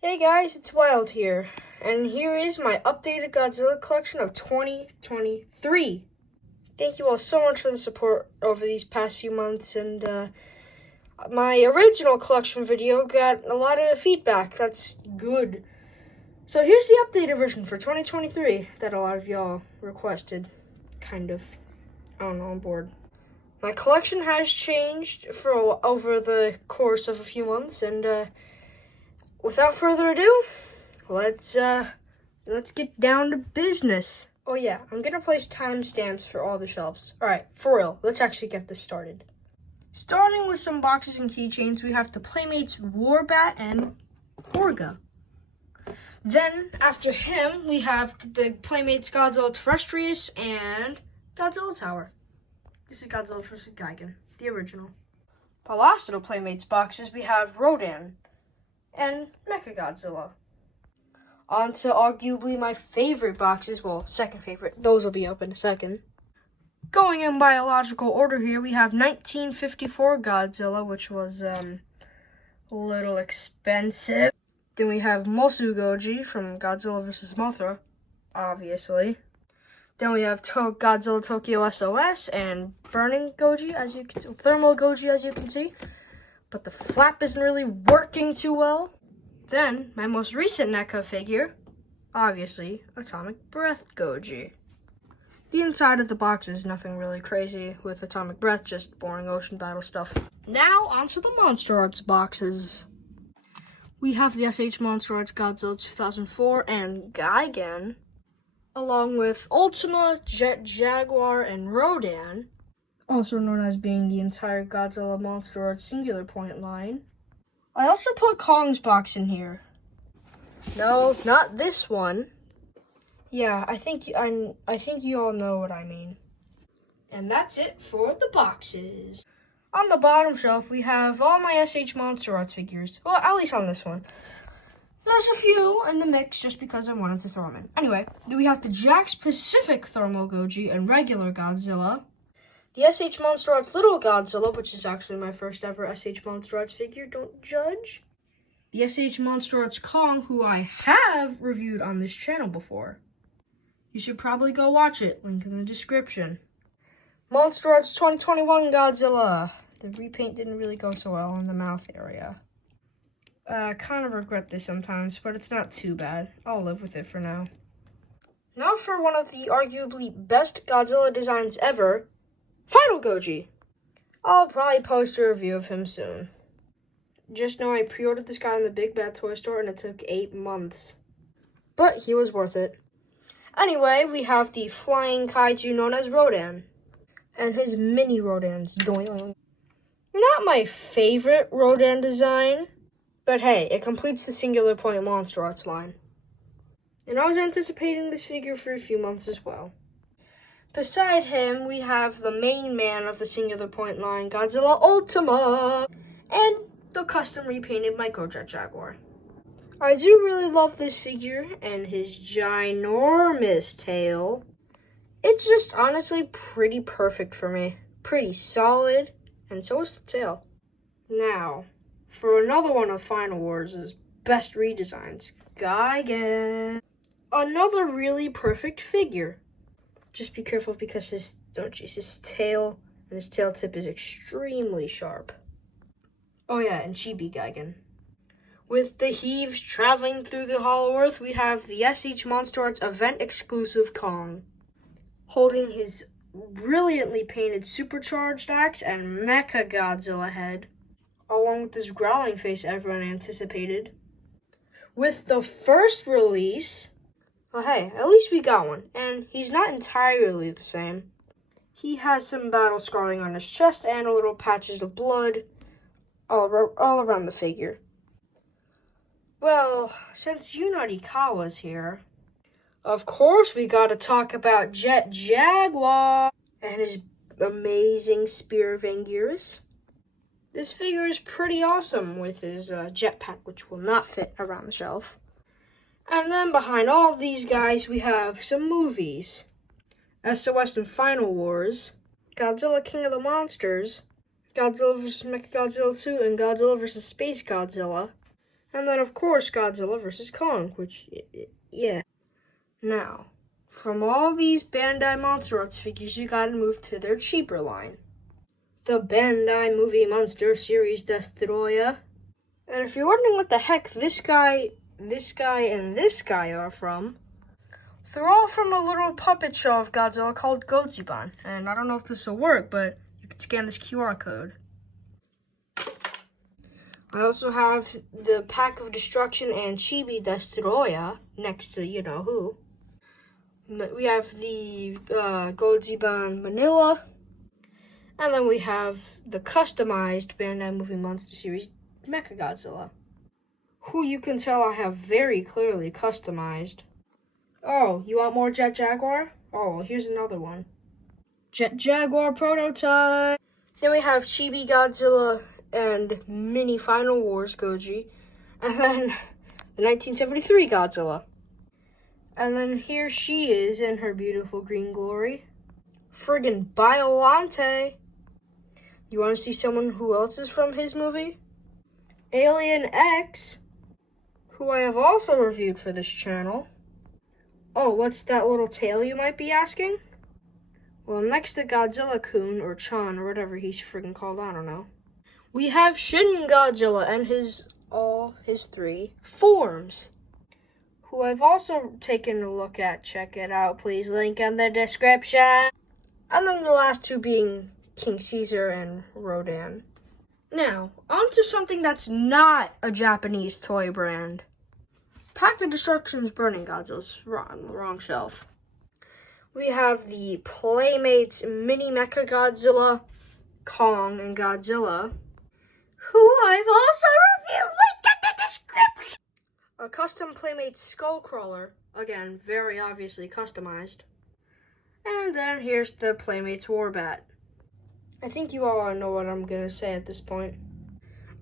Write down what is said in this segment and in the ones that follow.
Hey guys, it's Wild here, and here is my updated Godzilla collection of 2023. Thank you all so much for the support over these past few months, and my original collection video got a lot of feedback. That's good. So here's the updated version for 2023 that a lot of y'all requested. Kind of. I don't know, I'm bored. My collection has changed over the course of a few months, and without further ado, let's get down to business. Oh yeah, I'm gonna place timestamps for all the shelves. Alright, for real, let's actually get this started. Starting with some boxes and keychains, we have the Playmates Warbat and Orga. Then, after him, we have the Playmates Godzilla Terrestrius and Godzilla Tower. This is Godzilla vs. Gigan, the original. The last of the Playmates boxes, we have Rodan and NECA Godzilla. On to arguably my favorite boxes, well, second favorite. Those will be up in a second. Going in biological order here, we have 1954 Godzilla, which was a little expensive. Then we have Mosu Goji from Godzilla vs. Mothra, obviously. Then we have Godzilla Tokyo SOS and Burning Goji, as you can see, Thermal Goji, as you can see. But the flap isn't really working too well. Then, my most recent NECA figure, obviously, Atomic Breath Goji. The inside of the box is nothing really crazy with Atomic Breath, just boring ocean battle stuff. Now, onto the Monster Arts boxes. We have the SH Monster Arts Godzilla 2004 and Gigan, along with Ultima, Jet Jaguar, and Rodan, also known as being the entire Godzilla Monster Arts Singular Point line. I also put Kong's box in here. No, not this one. Yeah, I think you all know what I mean. And that's it for the boxes. On the bottom shelf, we have all my SH Monster Arts figures. Well, at least on this one. There's a few in the mix just because I wanted to throw them in. Anyway, we have the Jax Pacific Thermal Goji and regular Godzilla. The SH Monster Arts Little Godzilla, which is actually my first ever SH Monster Arts figure, don't judge. The SH Monster Arts Kong, who I have reviewed on this channel before. You should probably go watch it, link in the description. Monster Arts 2021 Godzilla. The repaint didn't really go so well in the mouth area. I kind of regret this sometimes, but it's not too bad. I'll live with it for now. Now for one of the arguably best Godzilla designs ever, Final Goji. I'll probably post a review of him soon. Just know I pre-ordered this guy in the Big Bad Toy Store and it took 8 months. But he was worth it. Anyway, we have the flying kaiju known as Rodan. And his mini Rodans. Not my favorite Rodan design, but hey, it completes the Singular Point Monster Arts line. And I was anticipating this figure for a few months as well. Beside him, we have the main man of the Singular Point line, Godzilla Ultima, and the custom repainted Microjet Jaguar. I do really love this figure and his ginormous tail. It's just honestly pretty perfect for me. Pretty solid, and so is the tail. Now, for another one of Final Wars' best redesigns, Gigan. Another really perfect figure. Just be careful because his tail and his tail tip is extremely sharp. Oh yeah, and Chibi Gigan. With the heaves traveling through the Hollow Earth, we have the SH Monster Arts event-exclusive Kong, holding his brilliantly painted supercharged axe and Mecha Godzilla head, along with this growling face everyone anticipated. With the first release, well hey, at least we got one, and he's not entirely the same. He has some battle scarring on his chest and a little patches of blood all around the figure. Well, since Untitled here, of course we gotta talk about Jet Jaguar and his amazing Spear of Anguirus. This figure is pretty awesome with his jetpack, which will not fit around the shelf. And then behind all of these guys, we have some movies. SOS and Final Wars, Godzilla King of the Monsters, Godzilla vs. Mechagodzilla 2, and Godzilla vs. Space Godzilla. And then, of course, Godzilla vs. Kong, which, yeah. Now, from all these Bandai Monster Arts figures, you gotta move to their cheaper line. The Bandai Movie Monster Series Destroyer. And if you're wondering what the heck this guy, and this guy are from, they're all from a little puppet show of Godzilla called Godzilla. And I don't know if this will work, but you can scan this QR code. I also have the Pack of Destruction and Chibi Destroyer next to you-know-who. We have the Godzilla Manila. And then we have the customized Bandai Movie Monster Series Mechagodzilla, who you can tell I have very clearly customized. Oh, you want more Jet Jaguar? Oh, well, here's another one. Jet Jaguar prototype. Then we have Chibi Godzilla and Mini Final Wars Goji. And then the 1973 Godzilla. And then here she is in her beautiful green glory. Friggin' Biolante. You want to see someone who else is from his movie? Alien X, who I have also reviewed for this channel. Oh, what's that little tail, you might be asking? Well, next to Godzilla-kun, or Chan, or whatever he's friggin' called, I don't know. We have Shin Godzilla and all his 3 forms, who I've also taken a look at. Check it out, please, link in the description. And then the last 2 being King Caesar and Rodan. Now, on to something that's not a Japanese toy brand. Pack of Destruction's Burning Godzilla's on the wrong shelf. We have the Playmates Mini Mecha Godzilla, Kong, and Godzilla, who I've also reviewed, link in the description. A custom Playmates Skullcrawler, again, very obviously customized. And then here's the Playmates Warbat. I think you all know what I'm going to say at this point.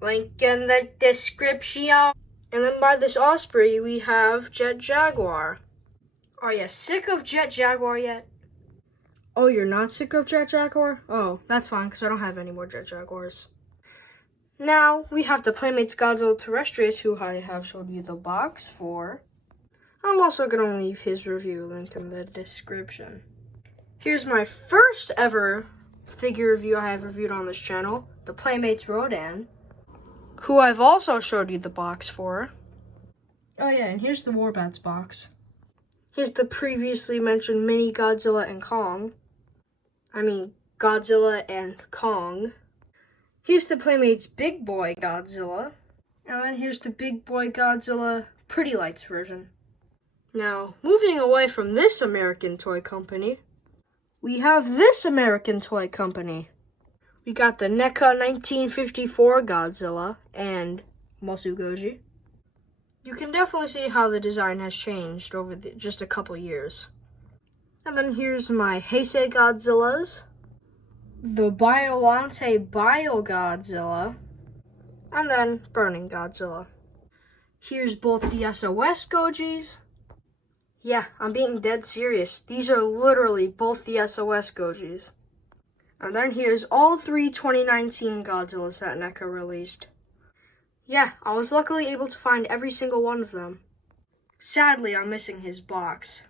Link in the description. And then by this Osprey, we have Jet Jaguar. Are you sick of Jet Jaguar yet? Oh, you're not sick of Jet Jaguar? Oh, that's fine, because I don't have any more Jet Jaguars. Now, we have the Playmates Godzilla Terrestrius, who I have showed you the box for. I'm also going to leave his review link in the description. Here's my first ever figure review I have reviewed on this channel, the Playmates Rodan, who I've also showed you the box for. Oh yeah, and here's the Warbats box. Here's the previously mentioned Mini Godzilla and Kong. Godzilla and Kong. Here's the Playmates Big Boy Godzilla. And then here's the Big Boy Godzilla Pretty Lights version. Now, moving away from this American toy company, we have this American toy company. We got the NECA 1954 Godzilla and Mosu Goji. You can definitely see how the design has changed over just a couple years. And then here's my Heisei Godzillas, the Biolante Bio Godzilla, and then Burning Godzilla. Here's both the SOS Gojis. Yeah, I'm being dead serious. These are literally both the SOS Gojis. And then here's all 3 2019 Godzillas that NECA released. Yeah, I was luckily able to find every single one of them. Sadly, I'm missing his box.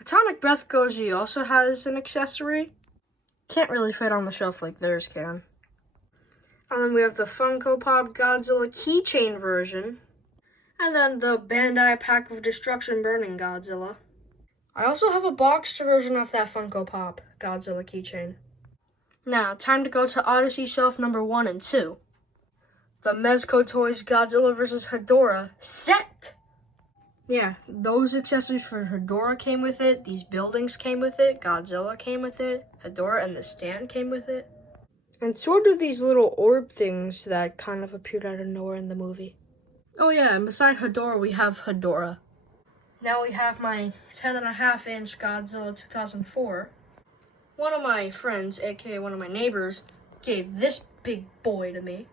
Atomic Breath Goji also has an accessory. Can't really fit on the shelf like theirs can. And then we have the Funko Pop Godzilla keychain version. And then the Bandai Pack of Destruction Burning Godzilla. I also have a boxed version of that Funko Pop Godzilla keychain. Now, time to go to Odyssey shelf number 1 and 2. The Mezco Toys Godzilla vs. Hedorah set. Yeah, those accessories for Hedorah came with it. These buildings came with it. Godzilla came with it. Hedorah and the stand came with it. And so do these little orb things that kind of appeared out of nowhere in the movie. Oh yeah, and beside Hedorah, we have Hedorah. Now we have my 10.5-inch Godzilla 2004. One of my friends, aka one of my neighbors, gave this big boy to me.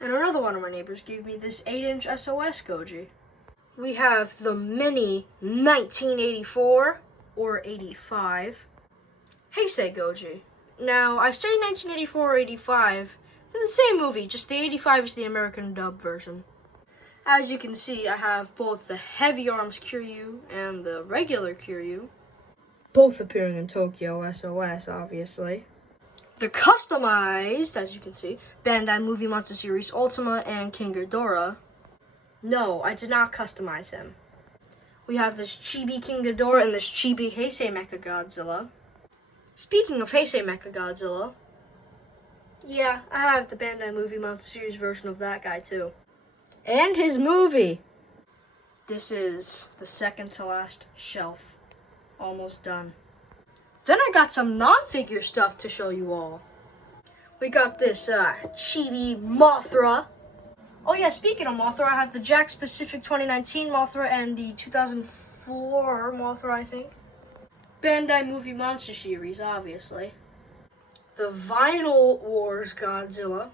And another one of my neighbors gave me this 8-inch SOS Goji. We have the mini 1984 or 85 Heisei Goji. Now, I say 1984 or 85, they're the same movie, just the 85 is the American dub version. As you can see, I have both the Heavy Arms Kiryu and the regular Kiryu, both appearing in Tokyo SOS, obviously. They're customized, as you can see, Bandai Movie Monster Series Ultima and King Ghidorah. No, I did not customize him. We have this Chibi King Ghidorah and this Chibi Heisei Mechagodzilla. Speaking of Heisei Mechagodzilla, yeah, I have the Bandai Movie Monster Series version of that guy too. And his movie. This is the second to last shelf. Almost done. Then I got some non-figure stuff to show you all. We got this Chibi Mothra. Oh yeah, speaking of Mothra, I have the Jakks Pacific 2019 Mothra and the 2004 Mothra, I think. Bandai Movie Monster Series, obviously. The Vinyl Wars Godzilla.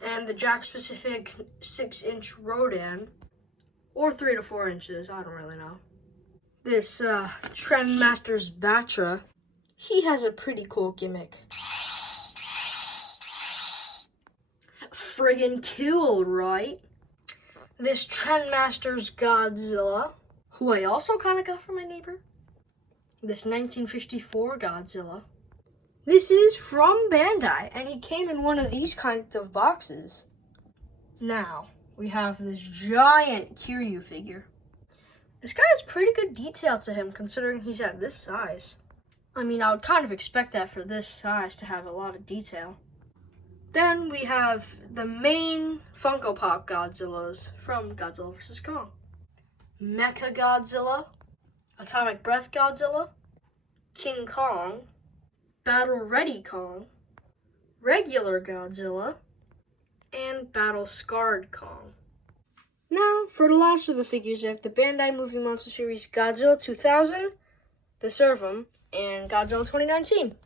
And the Jakks Pacific 6-inch Rodan. Or 3 to 4 inches, I don't really know. This Trendmasters Batra. He has a pretty cool gimmick. Friggin' cool, right? This Trendmasters Godzilla, who I also kind of got from my neighbor. This 1954 Godzilla. This is from Bandai, and he came in one of these kinds of boxes. Now, we have this giant Kiryu figure. This guy has pretty good detail to him, considering he's at this size. I mean, I would kind of expect that for this size to have a lot of detail. Then we have the main Funko Pop Godzillas from Godzilla vs. Kong. Mecha Godzilla, Atomic Breath Godzilla, King Kong, Battle Ready Kong, Regular Godzilla, and Battle Scarred Kong. Now, for the last of the figures, I have the Bandai Movie Monster Series Godzilla 2000, the Servum, and Godzilla 2019.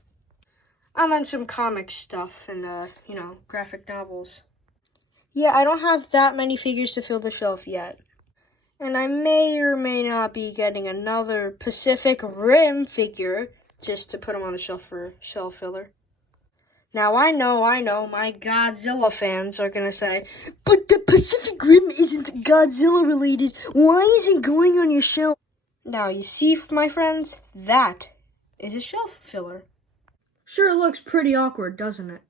And then some comic stuff and, graphic novels. Yeah, I don't have that many figures to fill the shelf yet. And I may or may not be getting another Pacific Rim figure just to put them on the shelf for shelf filler. Now, I know, my Godzilla fans are going to say, but the Pacific Rim isn't Godzilla related. Why is it going on your shelf? Now, you see, my friends, that is a shelf filler. Sure, it looks pretty awkward, doesn't it?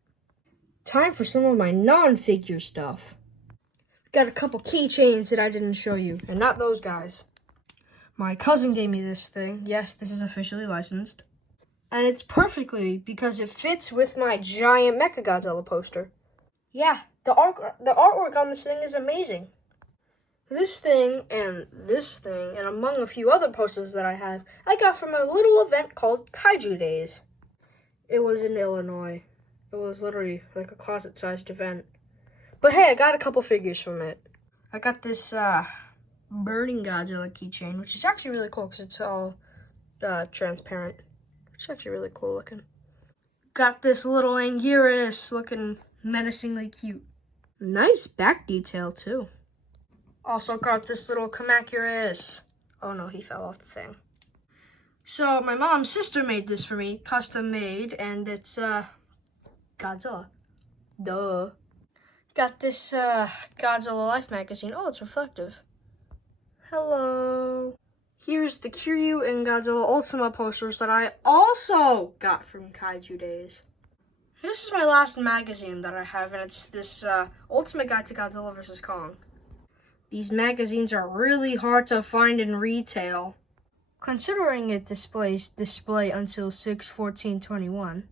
Time for some of my non-figure stuff. Got a couple keychains that I didn't show you, and not those guys. My cousin gave me this thing. Yes, this is officially licensed. And it's perfectly because it fits with my giant Mechagodzilla poster. Yeah, the artwork on this thing is amazing. This thing, and among a few other posters that I have, I got from a little event called Kaiju Days. It was in Illinois. It was literally like a closet-sized event. But hey, I got a couple figures from it. I got this Burning Godzilla keychain, which is actually really cool because it's all transparent. It's actually really cool looking. Got this little Anguirus looking menacingly cute. Nice back detail too. Also got this little Kamacuras. Oh no, he fell off the thing. So my mom's sister made this for me, custom made, and it's Godzilla. Duh. Got this Godzilla Life magazine. Oh, it's reflective. Hello. Here's the Kiryu and Godzilla Ultima posters that I also got from Kaiju Days. This is my last magazine that I have, and it's this Ultimate Guide to Godzilla vs. Kong. These magazines are really hard to find in retail, considering it display until 6/14/21.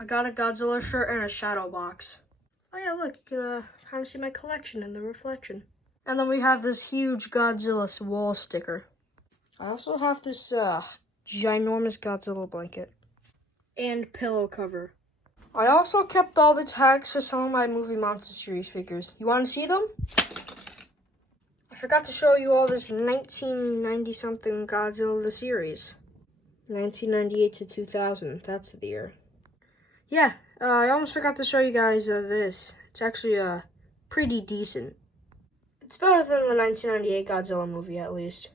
I got a Godzilla shirt and a shadow box. Oh yeah, look, you can kind of see my collection in the reflection. And then we have this huge Godzilla wall sticker. I also have this ginormous Godzilla blanket and pillow cover. I also kept all the tags for some of my Movie Monster Series figures. You want to see them? I forgot to show you all this 1990-something Godzilla the series. 1998 to 2000, that's the year. Yeah, I almost forgot to show you guys this. It's actually pretty decent. It's better than the 1998 Godzilla movie, at least.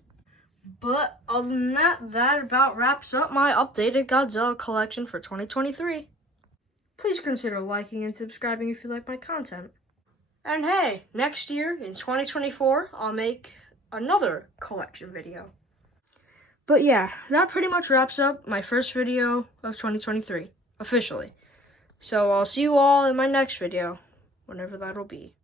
But other than that, that about wraps up my updated Godzilla collection for 2023. Please consider liking and subscribing if you like my content. And hey, next year in 2024, I'll make another collection video. But yeah, that pretty much wraps up my first video of 2023, officially. So I'll see you all in my next video, whenever that'll be.